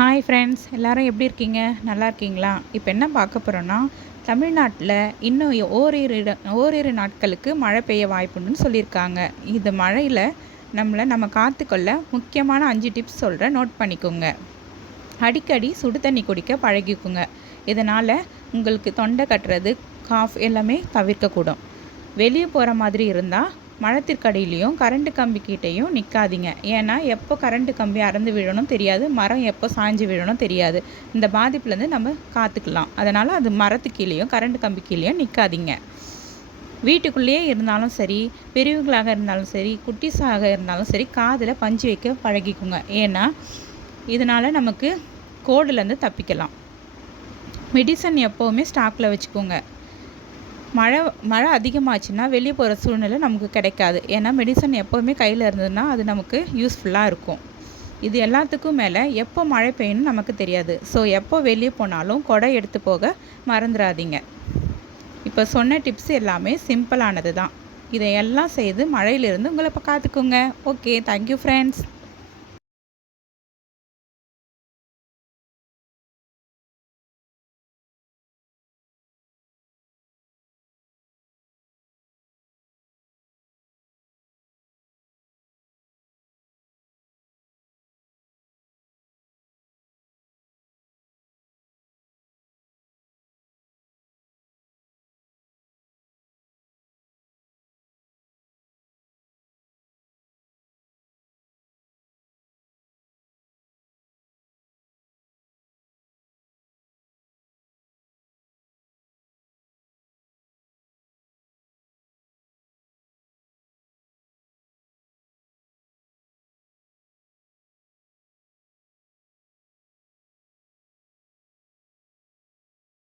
Hi friends, எல்லோரும் எப்படி இருக்கீங்க? நல்லா இருக்கீங்களா? இப்போ என்ன பார்க்க போகிறோன்னா, தமிழ்நாட்டில் இன்னும் ஓரிரு நாட்களுக்கு மழை பெய்ய வாய்ப்புண்டுன்னு சொல்லியிருக்காங்க. இந்த மழையில் நம்ம காத்துக்கொள்ள முக்கியமான 5 டிப்ஸ் சொல்கிறேன், நோட் பண்ணிக்கோங்க. அடிக்கடி சுடு தண்ணி குடிக்க பழகிக்குங்க. இதனால் உங்களுக்கு தொண்டை கட்டுறது, காஃப் எல்லாமே தவிர்க்கக்கூடும். வெளியே போகிற மாதிரி இருந்தால் மரத்திற்கடியிலையும் கரண்ட்டு கம்பிக்கிட்டேயும் நிற்காதீங்க. ஏன்னா எப்போ கரண்ட்டு கம்பி அறுந்து விழணும் தெரியாது, மரம் எப்போ சாய்ஞ்சு விழணும் தெரியாது. இந்த பாதிப்புலேருந்து நம்ம காத்துக்கலாம். அதனால் அது மரத்து கீழேயும் கரண்ட்டு கம்பி கீழேயும் நிற்காதீங்க. வீட்டுக்குள்ளேயே இருந்தாலும் சரி, பெரியவங்களாக இருந்தாலும் சரி, குட்டிஸாக இருந்தாலும் சரி, காதில் பஞ்சு வைக்க பழகிக்குங்க. ஏன்னா இதனால் நமக்கு கோடுலேருந்து தப்பிக்கலாம். மெடிசன் எப்போவுமே ஸ்டாக்கில் வச்சுக்கோங்க. மழை அதிகமாச்சுன்னா வெளியே போகிற சூழ்நிலை நமக்கு கிடைக்காது. ஏன்னா மெடிசன் எப்போவுமே கையில் இருந்ததுன்னா அது நமக்கு யூஸ்ஃபுல்லாக இருக்கும். இது எல்லாத்துக்கும் மேலே எப்போ மழை பெய்யணும்னு நமக்கு தெரியாது. ஸோ எப்போ வெளியே போனாலும் குடை எடுத்து போக மறந்துடாதீங்க. இப்போ சொன்ன டிப்ஸ் எல்லாமே சிம்பிளானது தான். இதையெல்லாம் செய்து மழையிலிருந்து உங்களை இப்போ காத்துக்கோங்க. Okay, thank you friends.